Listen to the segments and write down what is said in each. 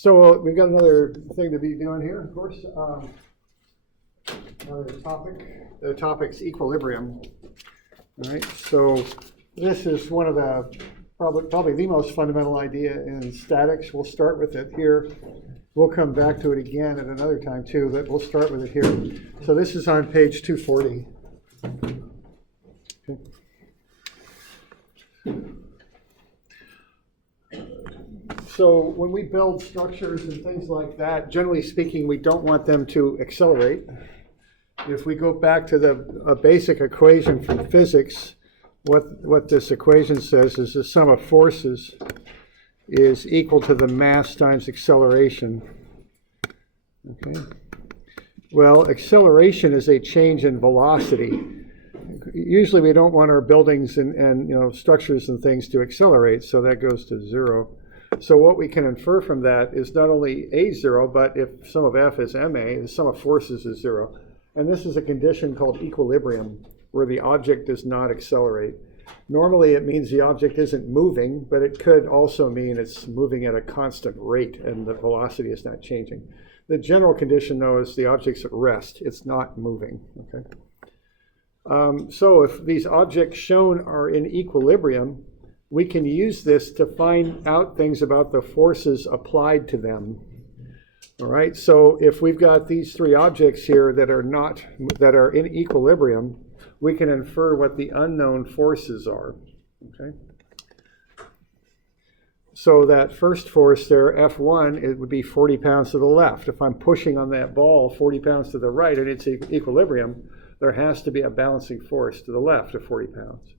So we've got another thing to be doing here, of course. Another topic. The topic's equilibrium. All right. So this is one of the probably the most fundamental idea in statics. We'll start with it here. We'll come back to it again at another time too, but we'll start with it here. So this is on page 240. Okay. So when we build structures and things like that, generally speaking, we don't want them to accelerate. If we go back to a basic equation from physics, what this equation says is the sum of forces is equal to the mass times acceleration. Okay. Well, acceleration is a change in velocity. Usually we don't want our buildings and structures and things to accelerate, so that goes to 0. So what we can infer from that is not only a 0, but if sum of F is ma, the sum of forces is 0. And this is a condition called equilibrium, where the object does not accelerate. Normally it means the object isn't moving, but it could also mean it's moving at a constant rate and the velocity is not changing. The general condition, though, is the object's at rest. It's not moving. Okay. So if these objects shown are in equilibrium, we can use this to find out things about the forces applied to them. All right, so if we've got these three objects here that are in equilibrium, we can infer what the unknown forces are. Okay. So that first force there, F1, it would be 40 pounds to the left. If I'm pushing on that ball 40 pounds to the right and it's equilibrium, there has to be a balancing force to the left of 40 pounds.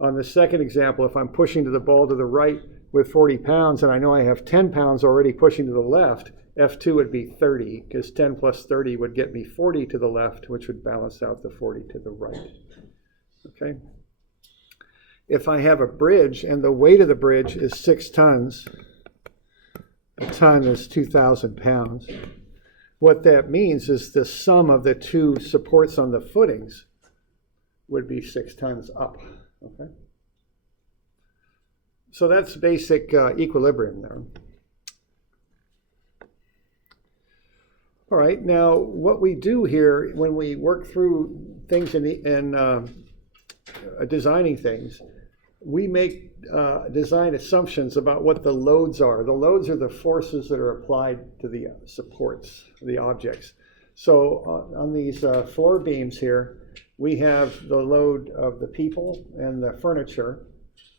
On the second example, if I'm pushing to the ball to the right with 40 pounds and I know I have 10 pounds already pushing to the left, F2 would be 30, because 10 plus 30 would get me 40 to the left, which would balance out the 40 to the right. Okay. If I have a bridge and the weight of the bridge is 6 tons, a ton is 2,000 pounds. What that means is the sum of the two supports on the footings would be 6 tons up. Okay. So that's basic equilibrium there. All right, now what we do here when we work through things in designing things, we make design assumptions about what the loads are. The loads are the forces that are applied to the supports, the objects. So on these floor beams here, we have the load of the people and the furniture,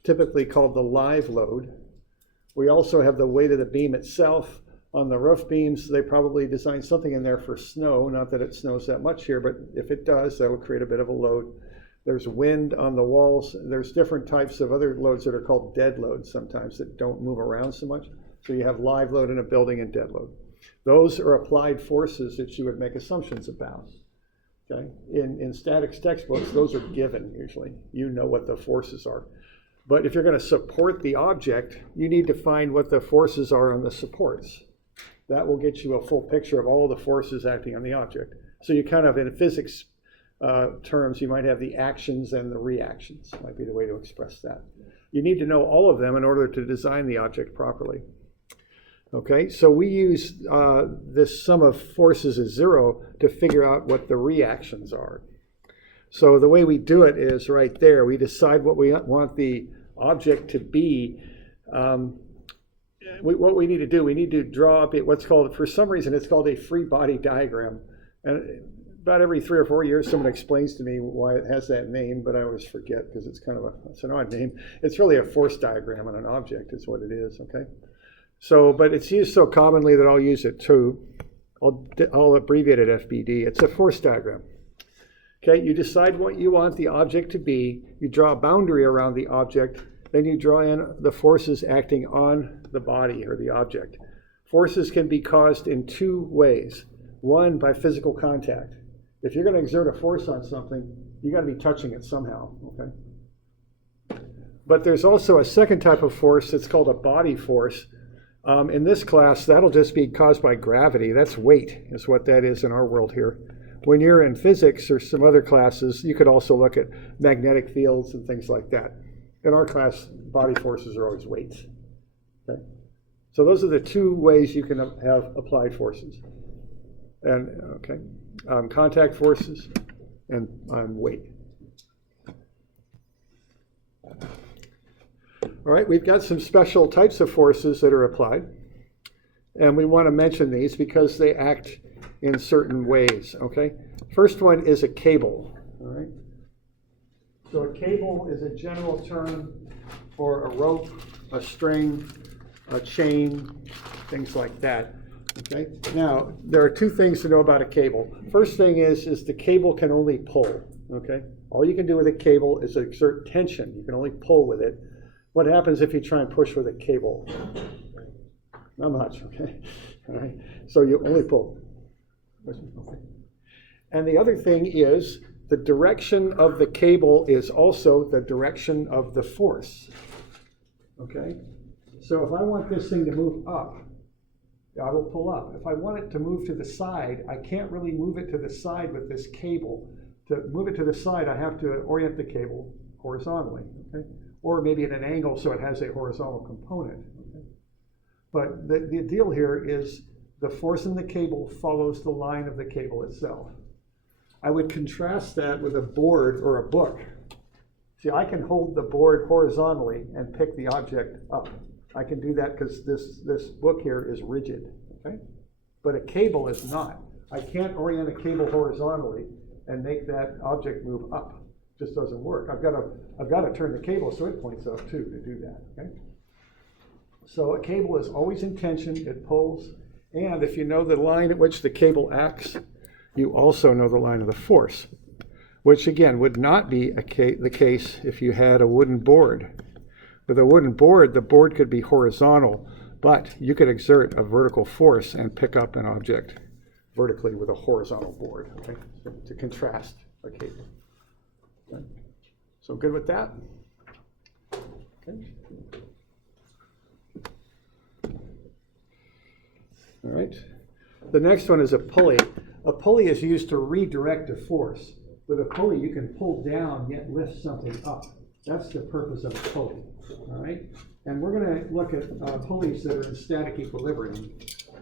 typically called the live load. We also have the weight of the beam itself. On the roof beams, they probably designed something in there for snow. Not that it snows that much here, but if it does, that will create a bit of a load. There's wind on the walls. There's different types of other loads that are called dead loads sometimes that don't move around so much. So you have live load in a building and dead load. Those are applied forces that you would make assumptions about. Okay? In statics textbooks, those are given usually. You know what the forces are. But if you're going to support the object, you need to find what the forces are on the supports. That will get you a full picture of all the forces acting on the object. So you kind of, in physics terms, you might have the actions and the reactions, might be the way to express that. You need to know all of them in order to design the object properly. Okay, so we use this sum of forces is 0 to figure out what the reactions are. So the way we do it is right there. We decide what we want the object to be. What we need to do, we need to draw up what's called, for some reason, it's called a free body diagram. And about every 3 or 4 years, someone explains to me why it has that name, but I always forget because it's kind of it's an odd name. It's really a force diagram on an object is what it is, okay? So, but it's used so commonly that I'll use it too. I'll abbreviate it FBD. It's a force diagram. Okay, you decide what you want the object to be. You draw a boundary around the object. Then you draw in the forces acting on the body or the object. Forces can be caused in 2 ways. One, by physical contact. If you're going to exert a force on something, you got to be touching it somehow, okay? But there's also a second type of force that's called a body force. In this class, that'll just be caused by gravity. That's weight, is what that is in our world here. When you're in physics or some other classes, you could also look at magnetic fields and things like that. In our class, body forces are always weights. Okay? So those are the two ways you can have applied forces. And, okay, contact forces and weight. All right, we've got some special types of forces that are applied. And we want to mention these because they act in certain ways, okay? First one is a cable, all right? So a cable is a general term for a rope, a string, a chain, things like that, okay? Now, there are two things to know about a cable. First thing is the cable can only pull, okay? All you can do with a cable is exert tension. You can only pull with it. What happens if you try and push with a cable? Not much, okay? All right, so you only pull. Okay. And the other thing is the direction of the cable is also the direction of the force, okay? So if I want this thing to move up, I will pull up. If I want it to move to the side, I can't really move it to the side with this cable. To move it to the side, I have to orient the cable horizontally, okay? Or maybe at an angle so it has a horizontal component, okay? But the deal here is the force in the cable follows the line of the cable itself. I would contrast that with a board or a book. See, I can hold the board horizontally and pick the object up. I can do that because this book here is rigid, okay? But a cable is not. I can't orient a cable horizontally and make that object move up. It just doesn't work. I've got to turn the cable so it points up too to do that, okay? So a cable is always in tension, it pulls, and if you know the line at which the cable acts, you also know the line of the force, which again would not be the case if you had a wooden board. With a wooden board, the board could be horizontal, but you could exert a vertical force and pick up an object vertically with a horizontal board, okay? To contrast a cable. Okay. So good with that? Okay. All right. The next one is a pulley. A pulley is used to redirect a force. With a pulley, you can pull down yet lift something up. That's the purpose of a pulley. All right. And we're going to look at pulleys that are in static equilibrium.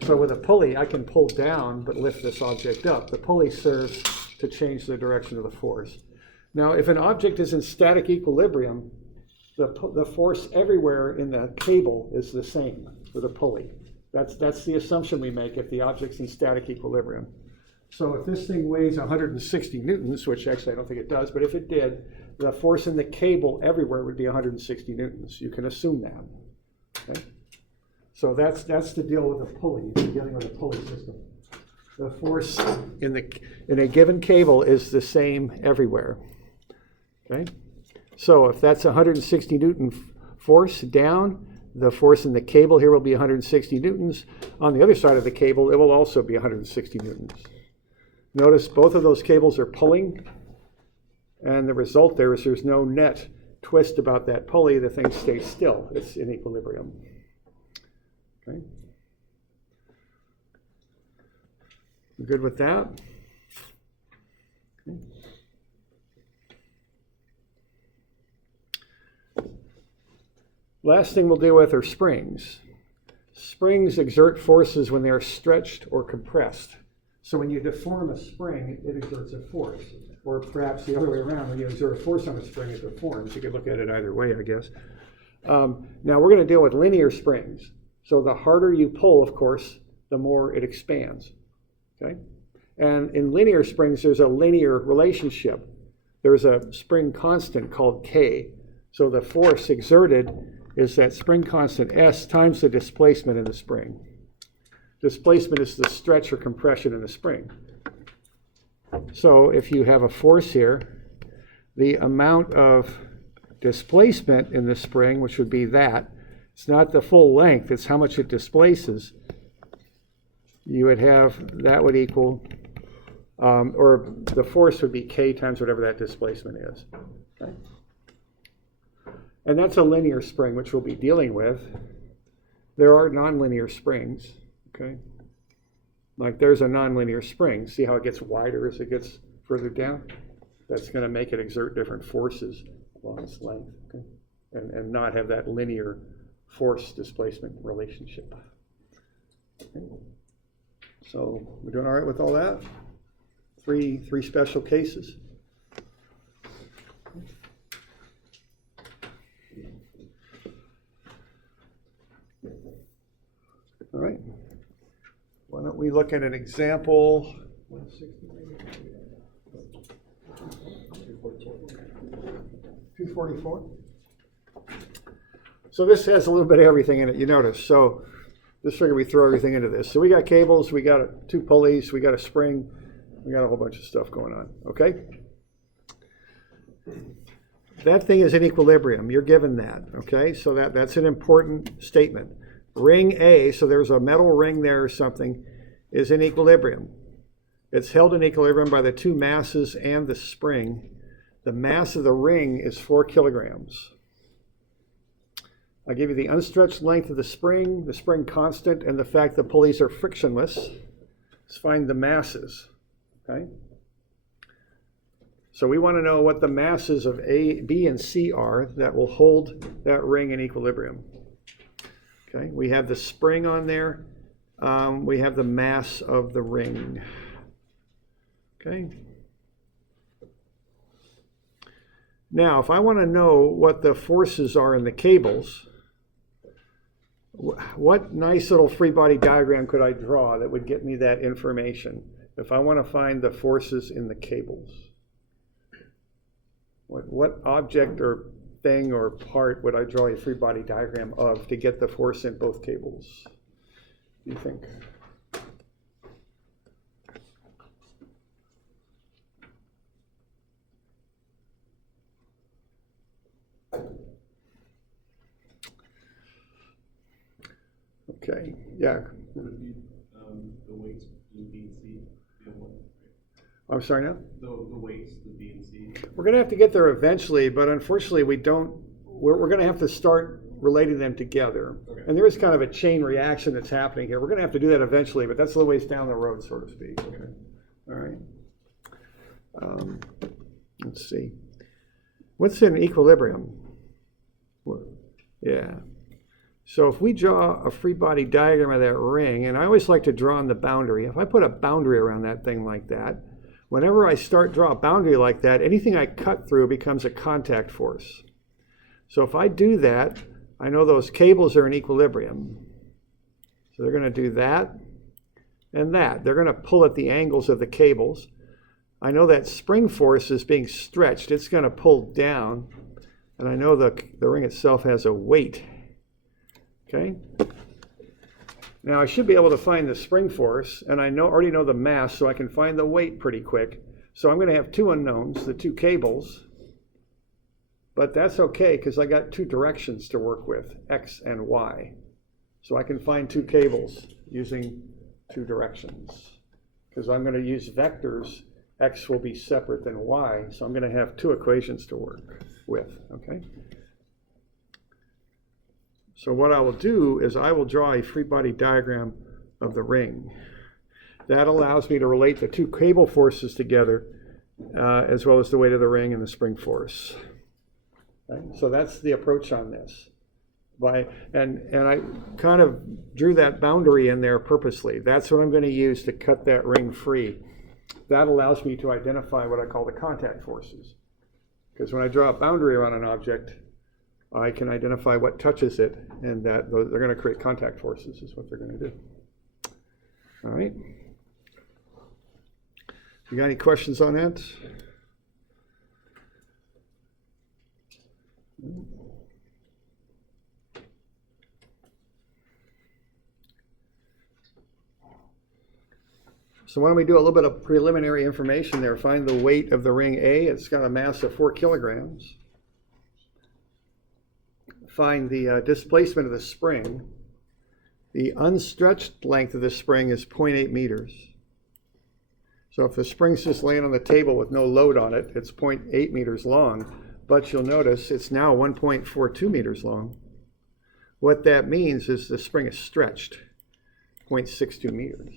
So with a pulley, I can pull down but lift this object up. The pulley serves to change the direction of the force. Now, if an object is in static equilibrium, the force everywhere in the cable is the same with a pulley. That's the assumption we make if the object's in static equilibrium. So if this thing weighs 160 newtons, which actually I don't think it does, but if it did, the force in the cable everywhere would be 160 newtons. You can assume that. Okay? So that's the deal with a pulley. You're dealing with a pulley system. The force in a given cable is the same everywhere. Okay? So if that's 160 newton force down, the force in the cable here will be 160 newtons. On the other side of the cable, it will also be 160 newtons. Notice both of those cables are pulling, and the result there is there's no net twist about that pulley. The thing stays still. It's in equilibrium. Okay. You good with that? Okay. Last thing we'll deal with are springs. Springs exert forces when they are stretched or compressed. So when you deform a spring, it exerts a force. Or perhaps the other way around, when you exert a force on a spring, it deforms. You could look at it either way, I guess. Now we're going to deal with linear springs. So the harder you pull, of course, the more it expands. Okay? And in linear springs, there's a linear relationship. There's a spring constant called K. So the force exerted is that spring constant S times the displacement in the spring. Displacement is the stretch or compression in the spring. So if you have a force here, the amount of displacement in the spring, which would be that, it's not the full length, it's how much it displaces. You would have, that would equal, or the force would be K times whatever that displacement is. Okay? And that's a linear spring, which we'll be dealing with. There are nonlinear springs, okay? Like there's a nonlinear spring. See how it gets wider as it gets further down? That's going to make it exert different forces along its length, okay? And not have that linear force displacement relationship. Okay. So we're doing all right with all that? Three special cases. All right. Why don't we look at an example? 244. So this has a little bit of everything in it, you notice. So just figure we throw everything into this. So we got cables, we got 2 pulleys, we got a spring, we got a whole bunch of stuff going on, okay? That thing is in equilibrium. You're given that, okay? So that's an important statement. Ring A, so there's a metal ring there or something, is in equilibrium. It's held in equilibrium by the 2 masses and the spring. The mass of the ring is 4 kilograms. I give you the unstretched length of the spring constant, and the fact the pulleys are frictionless. Let's find the masses, okay? So we want to know what the masses of A, B, and C are that will hold that ring in equilibrium. Okay, we have the spring on there. We have the mass of the ring. Okay. Now, if I want to know what the forces are in the cables, what nice little free body diagram could I draw that would get me that information if I want to find the forces in the cables? What object or thing or part would I draw a free body diagram of to get the force in both cables? What do you think? Okay, yeah. Would it be the weights, the B and C? I'm sorry now? The weights, the B and C. We're going to have to get there eventually, but unfortunately we don't, we're going to have to start relating them together. Okay. And there is kind of a chain reaction that's happening here. We're going to have to do that eventually, but that's a little ways down the road, so to speak. Okay. All right. Let's see. What's in equilibrium? Yeah. So if we draw a free body diagram of that ring, and I always like to draw on the boundary. If I put a boundary around that thing like that, whenever I draw a boundary like that, anything I cut through becomes a contact force. So if I do that, I know those cables are in equilibrium. So they're going to do that and that. They're going to pull at the angles of the cables. I know that spring force is being stretched. It's going to pull down. And I know the ring itself has a weight. Okay? Now I should be able to find the spring force, and I already know the mass, so I can find the weight pretty quick. So I'm going to have 2 unknowns, the 2 cables. But that's okay, because I got 2 directions to work with, X and Y. So I can find 2 cables using 2 directions. Because I'm going to use vectors, X will be separate than Y, so I'm going to have 2 equations to work with, okay? So what I will do is I will draw a free body diagram of the ring. That allows me to relate the 2 cable forces together, as well as the weight of the ring and the spring force. Okay? So that's the approach on this. And I kind of drew that boundary in there purposely. That's what I'm going to use to cut that ring free. That allows me to identify what I call the contact forces. Because when I draw a boundary around an object, I can identify what touches it, and that they're going to create contact forces is what they're going to do. All right. You got any questions on that? So why don't we do a little bit of preliminary information there. Find the weight of the ring A. It's got a mass of 4 kilograms. Find the displacement of the spring. The unstretched length of the spring is 0.8 meters. So if the spring's just laying on the table with no load on it, it's 0.8 meters long. But you'll notice it's now 1.42 meters long. What that means is the spring is stretched 0.62 meters.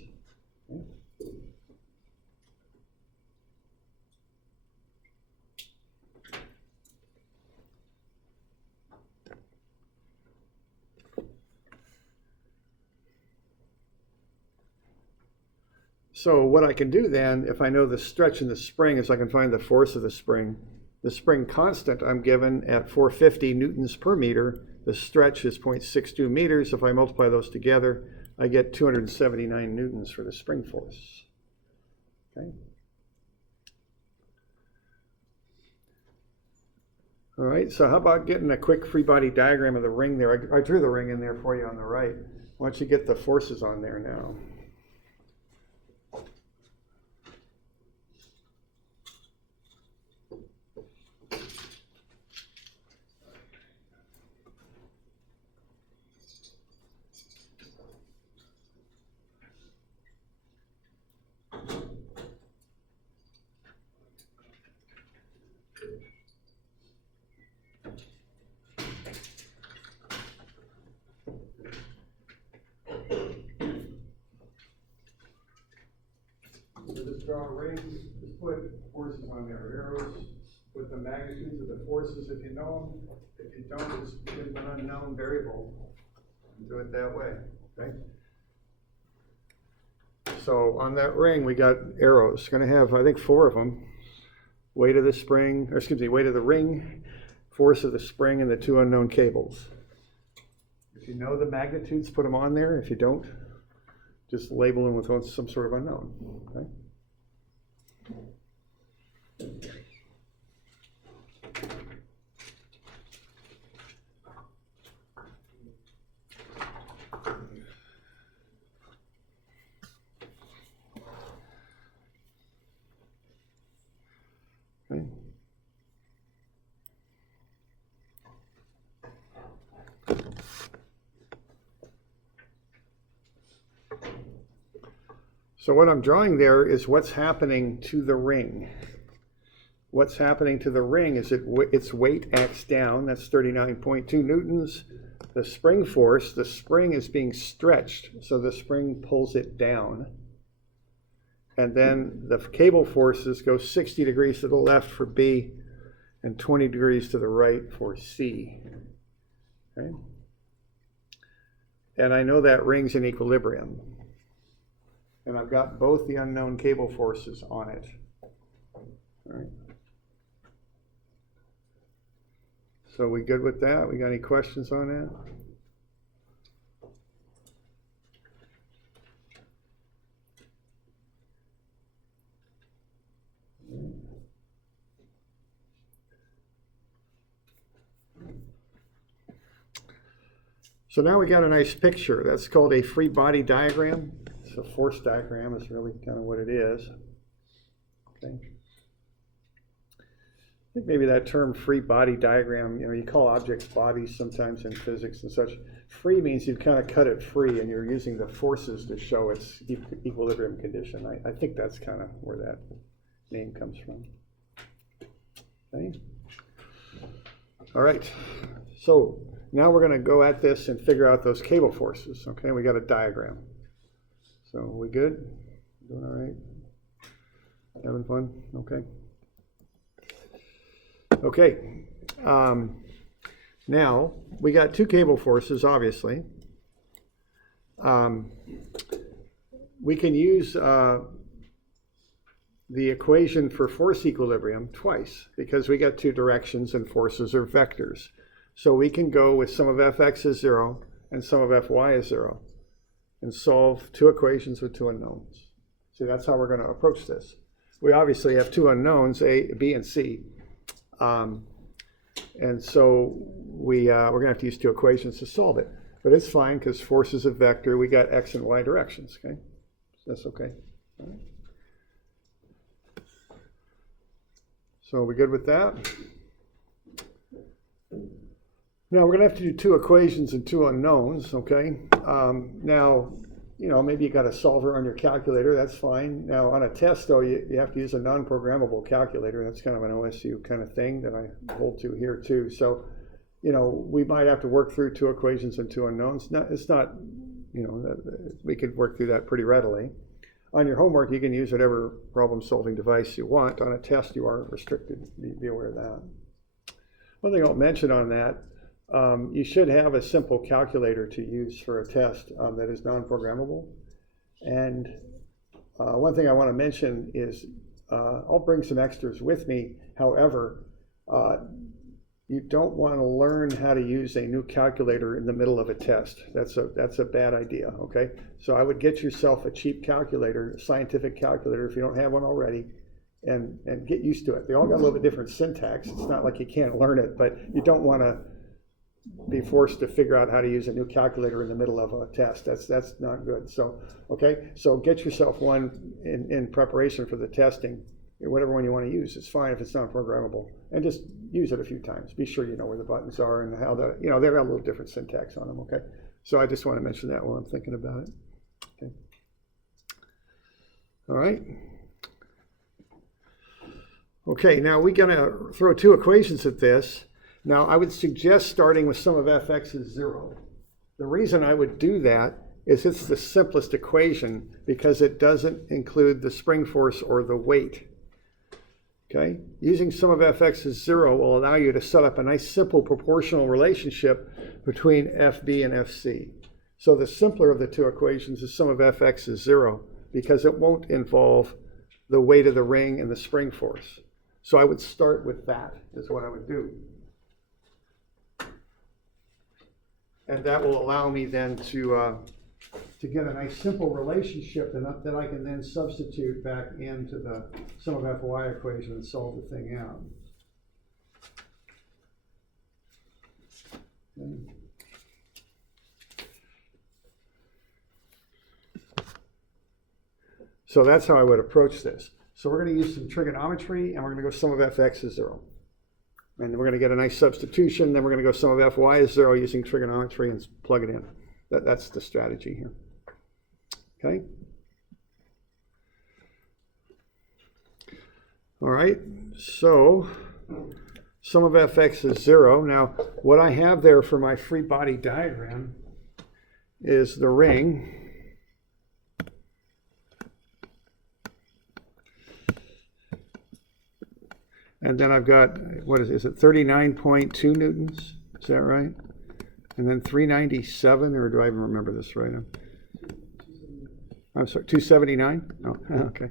So what I can do then, if I know the stretch in the spring, is I can find the force of the spring. The spring constant I'm given at 450 newtons per meter. The stretch is 0.62 meters. If I multiply those together, I get 279 newtons for the spring force. Okay. All right, so how about getting a quick free body diagram of the ring there? I drew the ring in there for you on the right. Why don't you get the forces on there now? So just draw a ring, just put forces on there, arrows, put the magnitudes of the forces if you know them. If you don't, just give an unknown variable and do it that way, okay? So on that ring, we got arrows. Going to have, I think, 4 of them. Weight of the spring, or excuse me, weight of the ring, force of the spring, and the 2 unknown cables. If you know the magnitudes, put them on there. If you don't, just label them with some sort of unknown, okay? Okay. So what I'm drawing there is what's happening to the ring. What's happening to the ring is its weight acts down. That's 39.2 newtons. The spring force, the spring is being stretched, so the spring pulls it down. And then the cable forces go 60 degrees to the left for B and 20 degrees to the right for C. Okay? And I know that ring's in equilibrium. And I've got both the unknown cable forces on it. All right. So we good with that? We got any questions on that? So now we got a nice picture. That's called a free body diagram. So force diagram is really kind of what it is. Okay. I think maybe that term free body diagram, you call objects bodies sometimes in physics and such. Free means you've kind of cut it free and you're using the forces to show its equilibrium condition. I think that's kind of where that name comes from. Okay. All right. So now we're going to go at this and figure out those cable forces. Okay, we got a diagram. So we good? Doing all right? Having fun? Okay. Okay. Now we got 2 cable forces, obviously. We can use the equation for force equilibrium twice because we got 2 directions and forces are vectors. So we can go with some of fx is 0 and some of fy is 0 and solve 2 equations with 2 unknowns. See, that's how we're going to approach this. We obviously have 2 unknowns, A, B, and C. And so we're going to have to use 2 equations to solve it. But it's fine because force is a vector. We got x and y directions, okay? So that's okay. All right. So are we good with that? Now we're going to have to do 2 equations and 2 unknowns, okay? Now, maybe you got a solver on your calculator, that's fine. Now on a test though, you have to use a non-programmable calculator. That's kind of an OSU kind of thing that I hold to here too. So, we might have to work through 2 equations and 2 unknowns. It's not, we could work through that pretty readily. On your homework, you can use whatever problem-solving device you want. On a test, you are restricted. Be aware of that. One thing I'll mention on that, you should have a simple calculator to use for a test that is non-programmable. And one thing I want to mention is I'll bring some extras with me. However, you don't want to learn how to use a new calculator in the middle of a test. That's a bad idea, okay? So I would get yourself a cheap calculator, a scientific calculator, if you don't have one already, and get used to it. They all got a little bit different syntax. It's not like you can't learn it, but you don't want to be forced to figure out how to use a new calculator in the middle of a test. That's not good. So, okay, so get yourself one in preparation for the testing. Whatever one you want to use, it's fine if it's not programmable, and just use it a few times. Be sure you know where the buttons are and how they've got a little different syntax on them, okay? So I just want to mention that while I'm thinking about it. Okay. All right. Okay, now we're going to throw two equations at this. Now, I would suggest starting with sum of fx is 0. The reason I would do that is it's the simplest equation because it doesn't include the spring force or the weight. Okay? Using sum of fx is 0 will allow you to set up a nice simple proportional relationship between FB and FC. So the simpler of the two equations is sum of fx is 0 because it won't involve the weight of the ring and the spring force. So I would start with that, is what I would do. And that will allow me then to get a nice simple relationship that I can then substitute back into the sum of Fy equation and solve the thing out. Okay. So that's how I would approach this. So we're going to use some trigonometry, and we're going to go sum of fx is 0. And then we're going to get a nice substitution, then we're going to go sum of Fy is 0 using trigonometry and plug it in. That's the strategy here. Okay? All right, so sum of fx is 0. Now, what I have there for my free body diagram is the ring. And then I've got, what is it 39.2 newtons? Is that right? And then 397, or do I even remember this right? I'm sorry, 279? Oh, okay.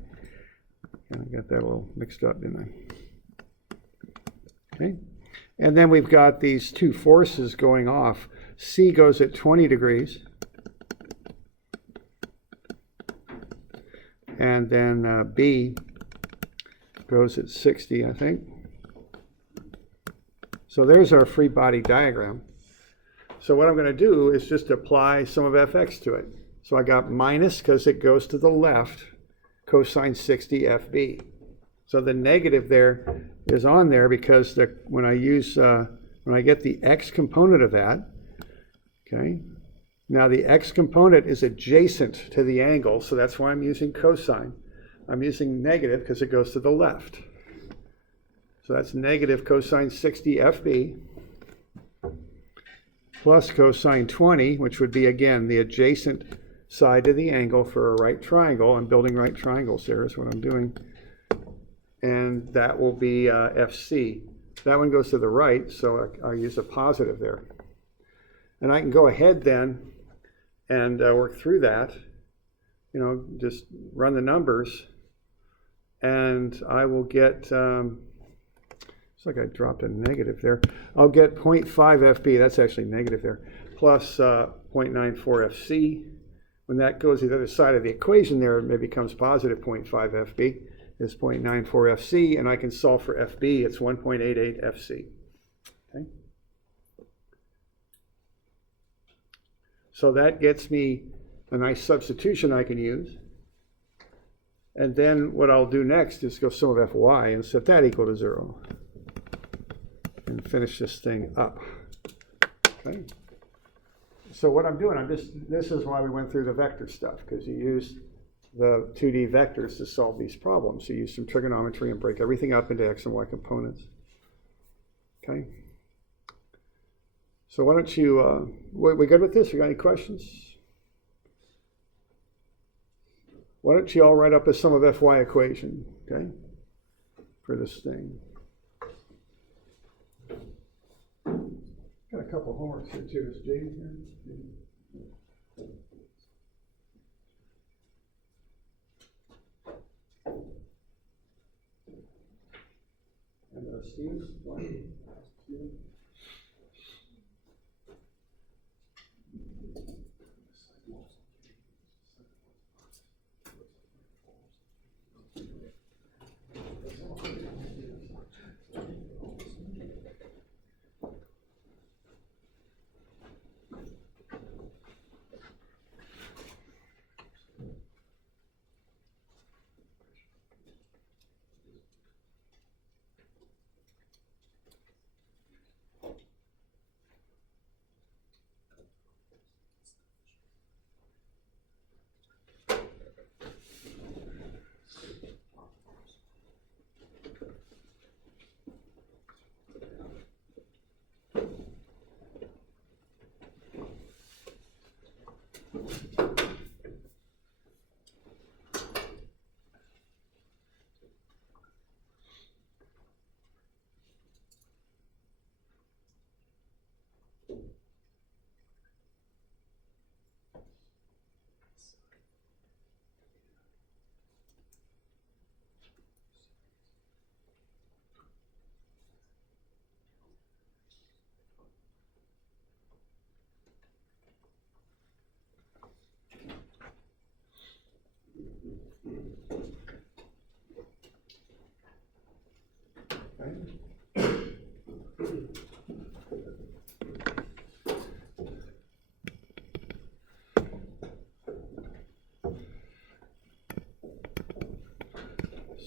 I got that a little mixed up, didn't I? Okay. And then we've got these two forces going off. C goes at 20 degrees. And then B goes at 60, I think. So there's our free body diagram. So what I'm going to do is just apply sum of fx to it. So I got minus, because it goes to the left, cosine 60 FB. So the negative there is on there because when I get the x component of that, okay, now the x component is adjacent to the angle, so that's why I'm using cosine. I'm using negative because it goes to the left. So that's negative cosine 60 FB plus cosine 20, which would be, again, the adjacent side to the angle for a right triangle. I'm building right triangles there is what I'm doing. And that will be FC. That one goes to the right, so I'll use a positive there. And I can go ahead then and work through that. You know, just run the numbers. And I will get, it's like I dropped a negative there. I'll get 0.5 FB, that's actually negative there, plus 0.94 FC. When that goes to the other side of the equation there, it becomes positive 0.5 FB. It's 0.94 FC, and I can solve for FB. It's 1.88 FC. Okay. So that gets me a nice substitution I can use. And then what I'll do next is go sum of Fy and set that equal to 0. And finish this thing up. Okay. So what I'm doing, this is why we went through the vector stuff, because you use the 2D vectors to solve these problems. You use some trigonometry and break everything up into x and y components. Okay. So why don't you, we good with this? You got any questions? Why don't you all write up a sum of Fy equation, okay, for this thing. Got a couple homeworks here too. Is James here? Steve? One, two.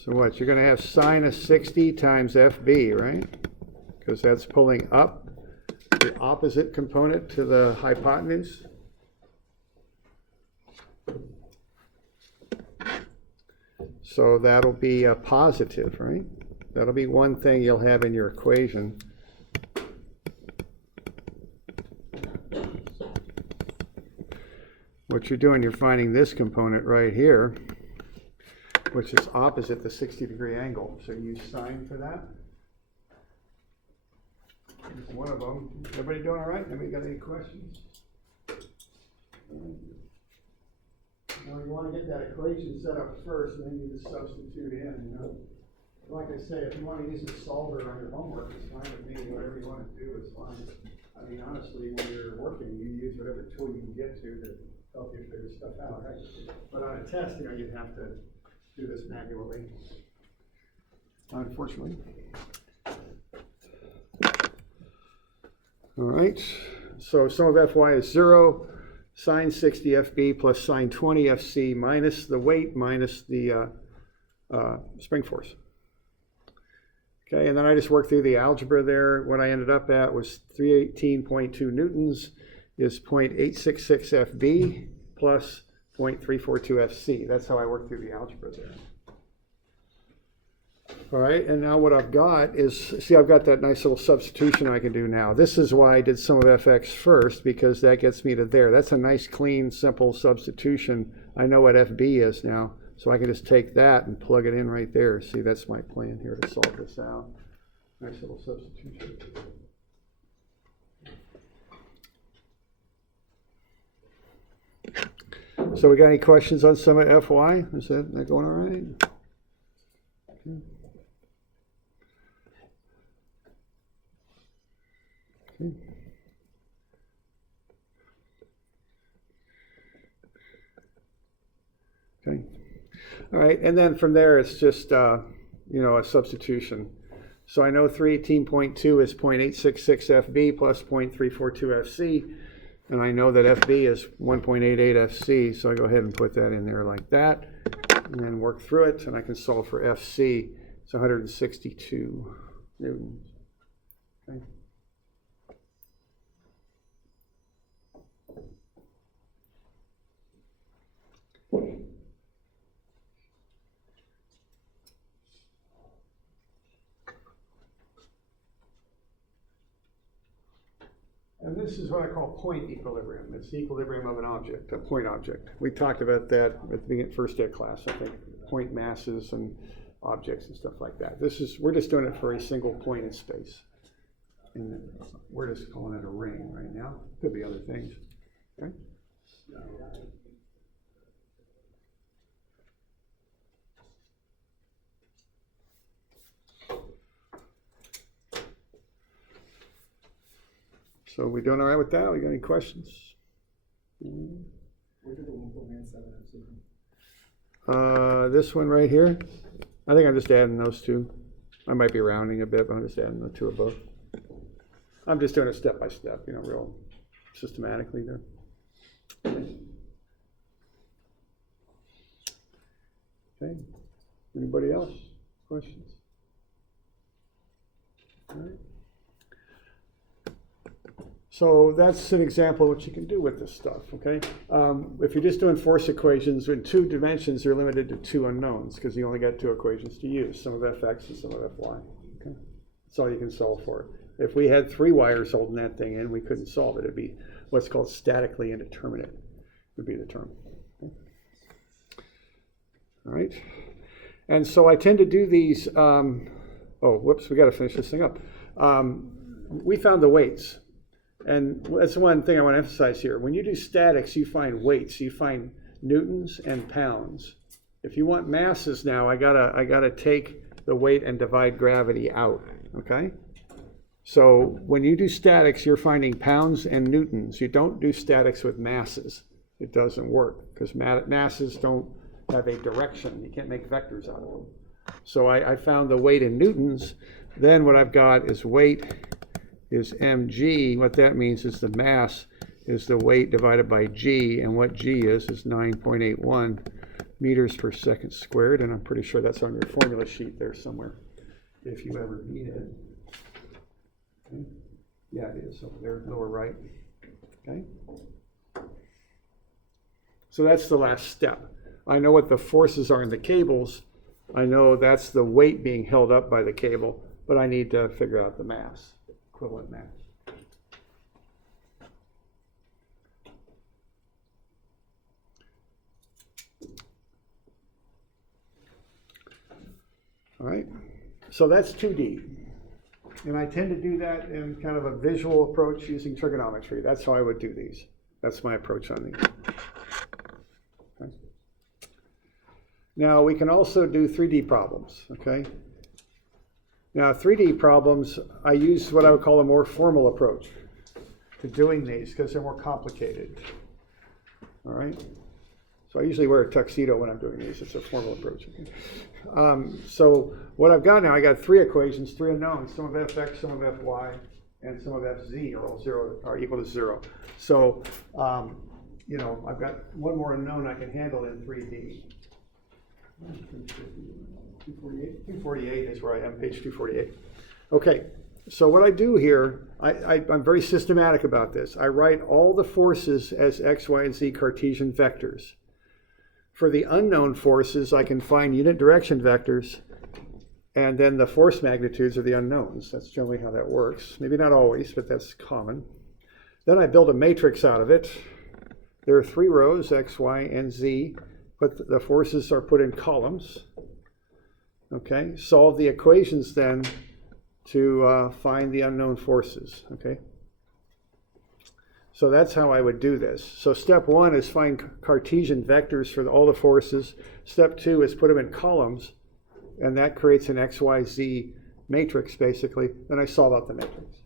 So what, you're going to have sine of 60 times FB, right? Because that's pulling up the opposite component to the hypotenuse. So that'll be a positive, right? That'll be one thing you'll have in your equation. What you're doing, you're finding this component right here, which is opposite the 60-degree angle. So use sine for that. Here's one of them. Everybody doing all right? Anybody got any questions? Now you want to get that equation set up first, and then you just substitute in, you know. Like I say, if you want to use a solver on your homework, it's fine with me. Whatever you want to do is fine. I mean, honestly, when you're working, you use whatever tool you can get to help you figure stuff out, right? But on a test, you know, you have to do this manually, unfortunately. All right, so sum of Fy is 0, sine 60 FB plus sine 20 FC minus the weight minus the spring force. Okay, and then I just worked through the algebra there. What I ended up at was 318.2 newtons is 0.866 FB plus 0.342 FC. That's how I worked through the algebra there. All right, and now what I've got is, see, I've got that nice little substitution I can do now. This is why I did sum of Fx first, because that gets me to there. That's a nice, clean, simple substitution. I know what FB is now, so I can just take that and plug it in right there. See, that's my plan here to solve this out. Nice little substitution. So we got any questions on sum of Fy? Is that going all right? Okay. Okay. All right, and then from there it's just you know, a substitution. So I know 318.2 is 0.866 FB plus 0.342 FC, and I know that FB is 1.88 FC, so I go ahead and put that in there like that, and then work through it, and I can solve for FC. It's 162 newtons. Okay. And this is what I call point equilibrium. It's the equilibrium of an object, a point object. We talked about that at the first day of class, I think, point masses and objects and stuff like that. We're just doing it for a single point in space. And we're just calling it a ring right now. Could be other things. Okay? So we doing all right with that? We got any questions? Where did the 1.97 This one right here, I think I'm just adding those two. I might be rounding a bit, but I'm just adding the two of both. I'm just doing it step by step, you know, real systematically there. Okay. Anybody else? Questions? All right. So that's an example of what you can do with this stuff, okay? If you're just doing force equations in 2 dimensions, you're limited to 2 unknowns because you only got 2 equations to use, some of fx and some of fy, okay? That's all you can solve for. If we had 3 wires holding that thing in, we couldn't solve it. It'd be what's called statically indeterminate would be the term. Okay? All right. And so I tend to do these, oh, whoops, we got to finish this thing up. We found the weights. And that's one thing I want to emphasize here. When you do statics, you find weights. You find newtons and pounds. If you want masses now, I gotta take the weight and divide gravity out, okay? So when you do statics, you're finding pounds and newtons. You don't do statics with masses. It doesn't work because masses don't have a direction. You can't make vectors out of them. So I found the weight in newtons. Then what I've got is weight is mg. What that means is the mass is the weight divided by g, and what g is 9.81 meters per second squared, and I'm pretty sure that's on your formula sheet there somewhere if you ever need it. Okay. Yeah, it is over there, lower right. Okay. So that's the last step. I know what the forces are in the cables. I know that's the weight being held up by the cable, but I need to figure out the mass. Equivalent mass. All right, so that's 2D. And I tend to do that in kind of a visual approach using trigonometry. That's how I would do these. That's my approach on these. Okay. Now we can also do 3D problems, okay? Now, 3D problems, I use what I would call a more formal approach to doing these because they're more complicated. All right? So I usually wear a tuxedo when I'm doing these. It's a formal approach. So what I've got now, I got 3 equations, 3 unknowns, some of fx, some of fy, and some of fz are all are equal to 0. So, you know, I've got one more unknown I can handle in 3D. 248 is where I am, page 248. Okay, so what I do here, I'm very systematic about this. I write all the forces as x, y, and z Cartesian vectors. For the unknown forces, I can find unit direction vectors, and then the force magnitudes are the unknowns. That's generally how that works. Maybe not always, but that's common. Then I build a matrix out of it. There are 3 rows, x, y, and z. But the forces are put in columns. Okay, solve the equations then to find the unknown forces. Okay, so that's how I would do this. So step 1 is find Cartesian vectors for all the forces. Step 2 is put them in columns, and that creates an x, y, z matrix basically. Then I solve out the matrix.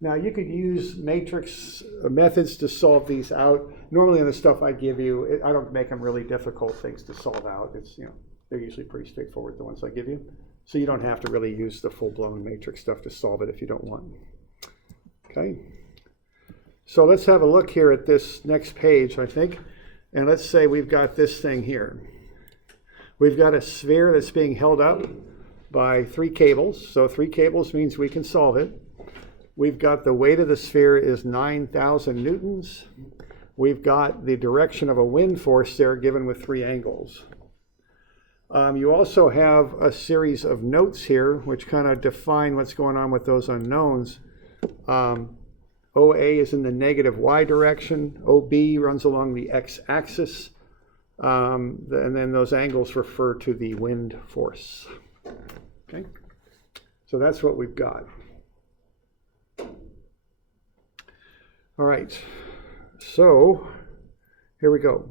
Now you could use matrix methods to solve these out. Normally in the stuff I give you, I don't make them really difficult things to solve out. It's, you know, they're usually pretty straightforward, the ones I give you. So you don't have to really use the full-blown matrix stuff to solve it if you don't want. Okay. So let's have a look here at this next page, I think. And let's say we've got this thing here. We've got a sphere that's being held up by 3 cables. So 3 cables means we can solve it. We've got the weight of the sphere is 9,000 newtons. We've got the direction of a wind force there given with 3 angles. You also have a series of notes here which kind of define what's going on with those unknowns. OA is in the negative y direction. OB runs along the x-axis. And then those angles refer to the wind force. Okay, so that's what we've got. All right, so here we go.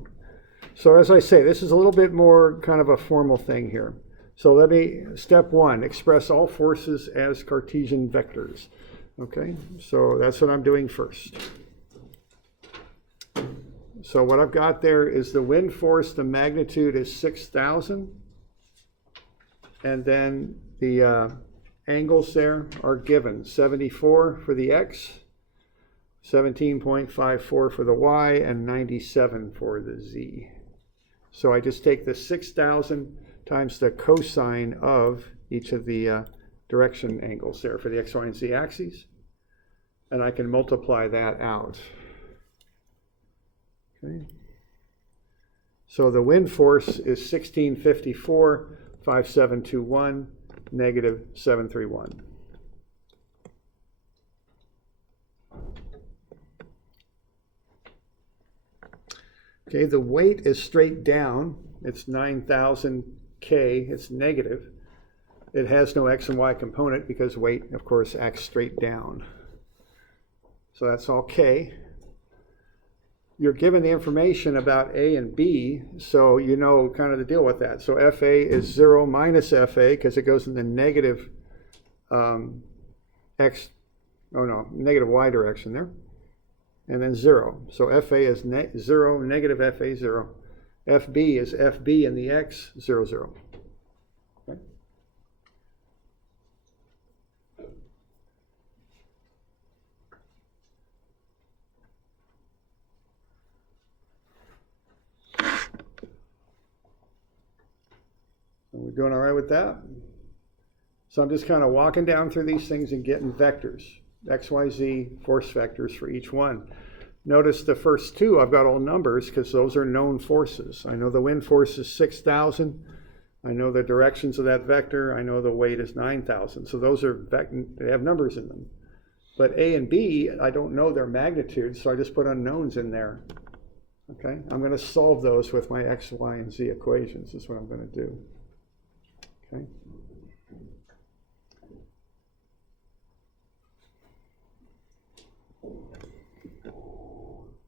So as I say, this is a little bit more kind of a formal thing here. So step 1, express all forces as Cartesian vectors. Okay, so that's what I'm doing first. So what I've got there is the wind force, the magnitude is 6,000. And then the angles there are given, 74 for the X, 17.54 for the Y, and 97 for the Z. So I just take the 6,000 times the cosine of each of the direction angles there for the X, Y, and Z axes, and I can multiply that out. Okay. So the wind force is 1654, 5721, negative 731. Okay, the weight is straight down. It's 9,000 K. It's negative. It has no X and Y component because weight, of course, acts straight down. So that's all K. You're given the information about A and B, so you know kind of the deal with that. So FA is 0 minus FA because it goes in the negative negative Y direction there. And then 0. So FA is 0, negative FA 0. FB is FB in the X, 0, 0. Okay. Are we doing all right with that? So I'm just kind of walking down through these things and getting vectors, X, Y, Z, force vectors for each one. Notice the first two, I've got all numbers because those are known forces. I know the wind force is 6,000. I know the directions of that vector. I know the weight is 9,000. So those are, they have numbers in them. But A and B, I don't know their magnitudes, so I just put unknowns in there. Okay, I'm going to solve those with my X, Y, and Z equations is what I'm going to do. Okay.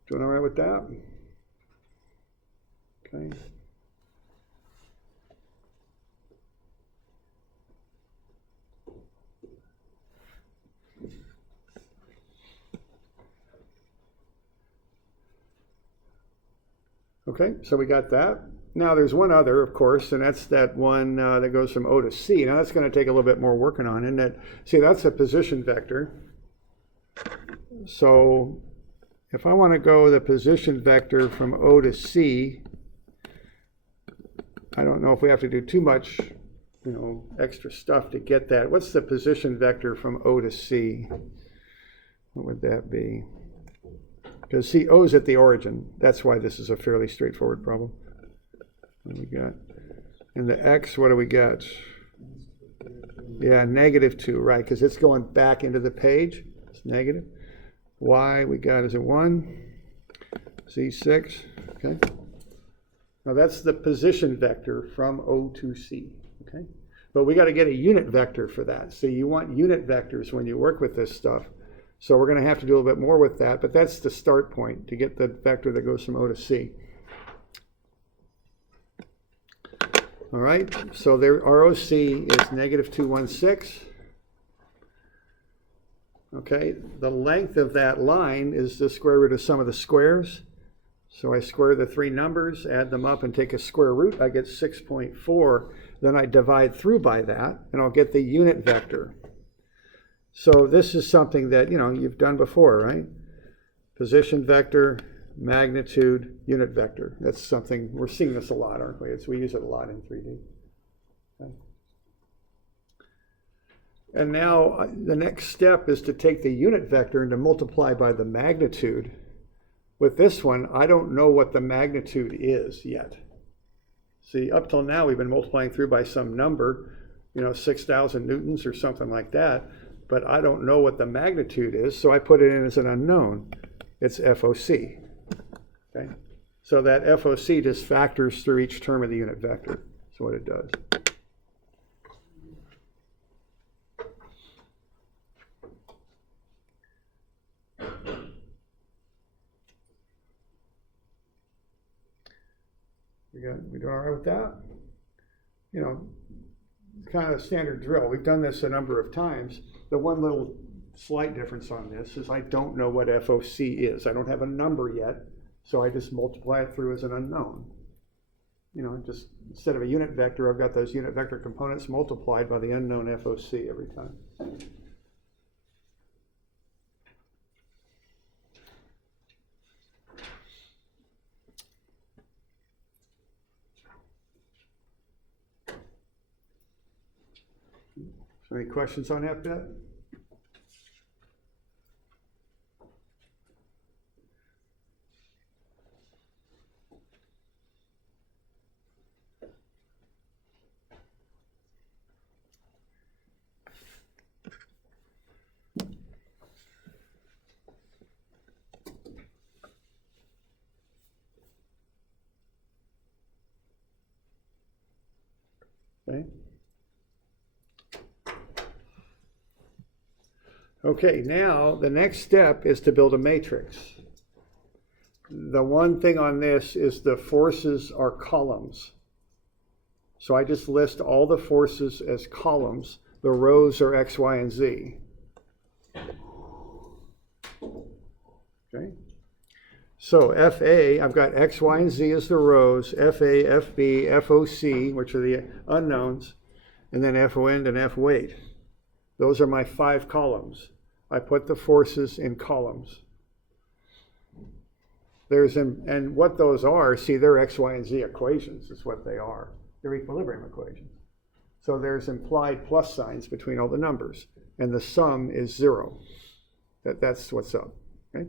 Doing all right with that? Okay. Okay, so we got that. Now there's one other, of course, and that's that one that goes from O to C. Now that's going to take a little bit more working on, isn't it? See, that's a position vector. So if I want to go the position vector from O to C, I don't know if we have to do too much, extra stuff to get that. What's the position vector from O to C? What would that be? Because see, O is at the origin. That's why this is a fairly straightforward problem. What do we got? And the X, what do we got? Yeah, -2, right, because it's going back into the page. It's negative. Y, we got, is it 1? Z6, okay. Now that's the position vector from O to C, okay. But we got to get a unit vector for that. So you want unit vectors when you work with this stuff. So we're going to have to do a little bit more with that, but that's the start point to get the vector that goes from O to C. All right, so there ROC is -216. Okay, the length of that line is the square root of sum of the squares. So I square the three numbers, add them up, and take a square root. I get 6.4. Then I divide through by that, and I'll get the unit vector. So this is something that, you've done before, right? Position vector, magnitude, unit vector. That's something, we're seeing this a lot, aren't we? We use it a lot in 3D. Okay. And now the next step is to take the unit vector and to multiply by the magnitude. With this one, I don't know what the magnitude is yet. See, up till now, we've been multiplying through by some number, 6,000 newtons or something like that, but I don't know what the magnitude is, so I put it in as an unknown. It's FOC. Okay? So that FOC just factors through each term of the unit vector. That's what it does. We doing all right with that? Kind of standard drill. We've done this a number of times. The one little slight difference on this is I don't know what FOC is. I don't have a number yet, so I just multiply it through as an unknown. Just instead of a unit vector, I've got those unit vector components multiplied by the unknown FOC every time. So any questions on that bit? Okay. Okay, now the next step is to build a matrix. The one thing on this is the forces are columns. So I just list all the forces as columns. The rows are X, Y, and Z. Okay. So FA, I've got X, Y, and Z as the rows, FA, FB, FOC, which are the unknowns, and then FOend and FWeight. Those are my 5 columns. I put the forces in columns. And what those are, see, they're X, Y, and Z equations is what they are. They're equilibrium equations. So there's implied plus signs between all the numbers, and the sum is 0. That's what's up, okay?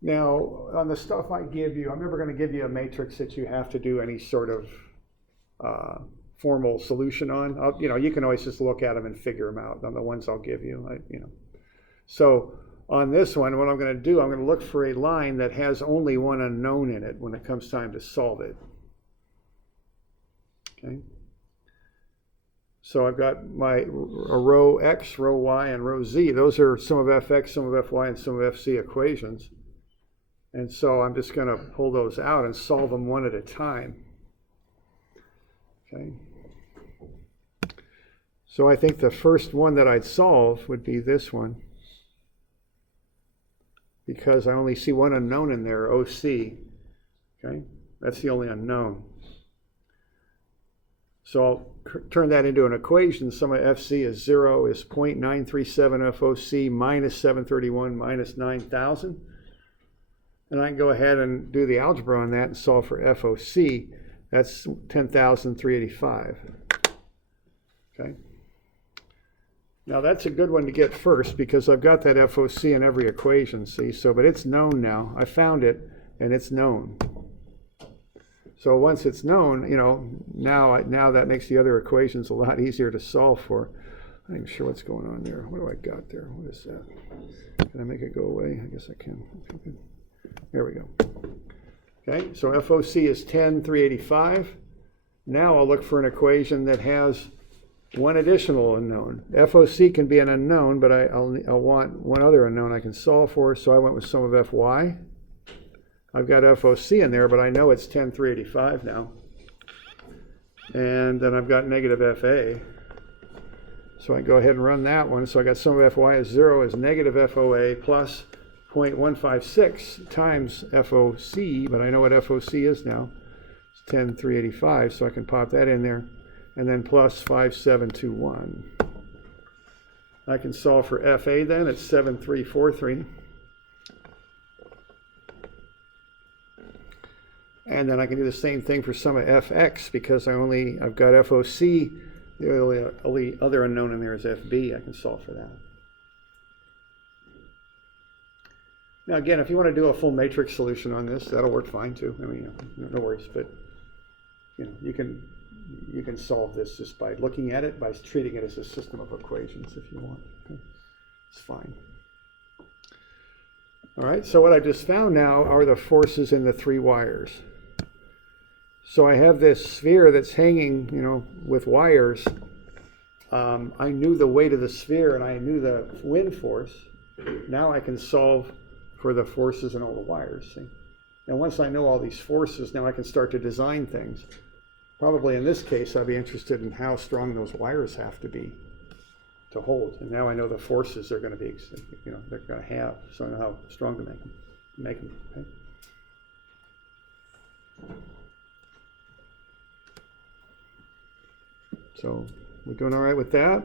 Now, on the stuff I give you, I'm never going to give you a matrix that you have to do any sort of formal solution on. You can always just look at them and figure them out on the ones I'll give you. So on this one, what I'm going to do, I'm going to look for a line that has only one unknown in it when it comes time to solve it. Okay. So I've got a row X, row Y, and row Z. Those are some of Fx, some of Fy, and some of Fc equations. And so I'm just going to pull those out and solve them one at a time. Okay. So I think the first one that I'd solve would be this one, because I only see one unknown in there, OC. Okay, that's the only unknown. So I'll turn that into an equation. Sum of FC is 0 is 0.937 FOC minus 731 minus 9,000. And I can go ahead and do the algebra on that and solve for FOC. That's 10,385. Okay. Now that's a good one to get first because I've got that FOC in every equation, see? So, but it's known now. I found it and it's known. So once it's known, now that makes the other equations a lot easier to solve for. I'm not even sure what's going on there. What do I got there? What is that? Can I make it go away? I guess I can. Okay. There we go. Okay, so FOC is 10,385. Now I'll look for an equation that has one additional unknown. FOC can be an unknown, but I'll want one other unknown I can solve for, so I went with sum of Fy. I've got FOC in there, but I know it's 10,385 now. And then I've got negative FA. So I go ahead and run that one. So I got sum of Fy is 0 is negative FOA plus 0.156 times FOC, but I know what FOC is now. It's 10,385, so I can pop that in there. And then plus 5721. I can solve for FA then, it's 7343. And then I can do the same thing for sum of FX because I've got FOC, the only other unknown in there is FB, I can solve for that. Now again, if you want to do a full matrix solution on this, that'll work fine too. I mean, no worries, but you can solve this just by looking at it, by treating it as a system of equations if you want. Okay. It's fine. All right, so what I just found now are the forces in the 3 wires. So I have this sphere that's hanging, with wires. I knew the weight of the sphere and I knew the wind force. Now I can solve for the forces in all the wires, see? And once I know all these forces, now I can start to design things. Probably in this case, I'd be interested in how strong those wires have to be to hold. And now I know the forces they're going to be, they're going to have, so I know how strong to make them. Okay? So we're doing all right with that?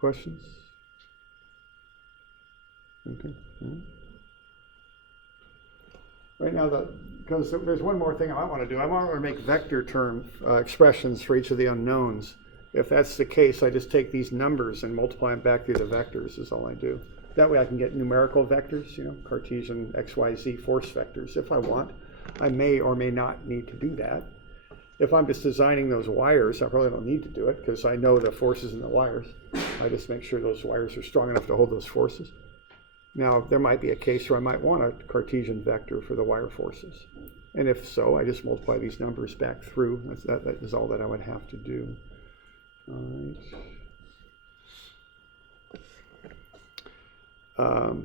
Questions? Okay. All right. Right now, because there's one more thing I want to do. I want to make vector term expressions for each of the unknowns. If that's the case, I just take these numbers and multiply them back through the vectors is all I do. That way I can get numerical vectors, Cartesian XYZ force vectors if I want. I may or may not need to do that. If I'm just designing those wires, I probably don't need to do it because I know the forces in the wires. I just make sure those wires are strong enough to hold those forces. Now, there might be a case where I might want a Cartesian vector for the wire forces. And if so, I just multiply these numbers back through. That is all that I would have to do. All right.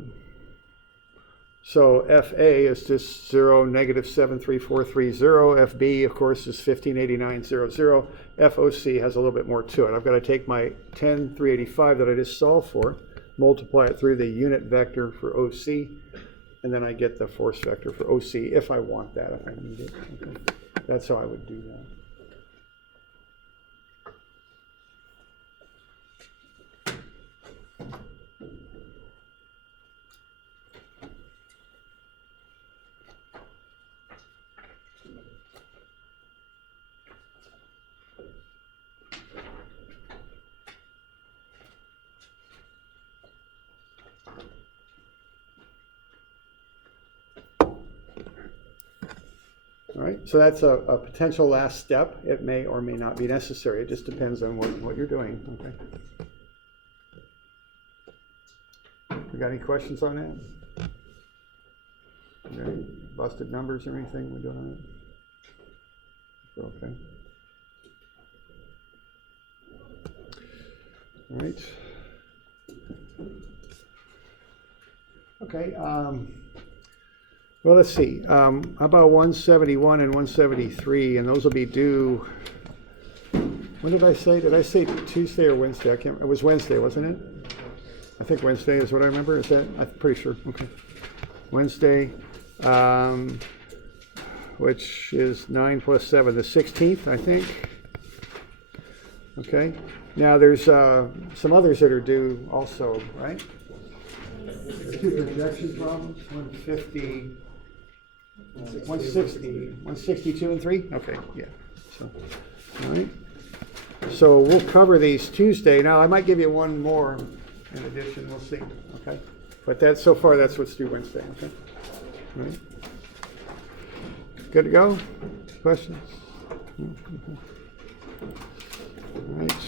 So FA is just 0, negative 73430. FB, of course, is 158900. FOC has a little bit more to it. I've got to take my 10385 that I just solved for, multiply it through the unit vector for OC, and then I get the force vector for OC if I want that, if I need it. Okay. That's how I would do that. All right, so that's a potential last step. It may or may not be necessary. It just depends on what you're doing. Okay. You got any questions on that? You got any busted numbers or anything we're doing on it? Okay. All right. Okay. Well, let's see. How about 171 and 173? And those will be due. When did I say? Did I say Tuesday or Wednesday? I can't. It was Wednesday, wasn't it? I think Wednesday is what I remember. Is that? I'm pretty sure. Okay. Wednesday, which is 9 plus 7, the 16th, I think. Okay. Now there's some others that are due also, right? There's two projection problems. 150. 160, 162 and 3? Okay, yeah. So, all right. So we'll cover these Tuesday. Now I might give you one more in addition. We'll see. Okay. But that's so far that's what's due Wednesday. Okay. All right. Good to go? Questions? All right.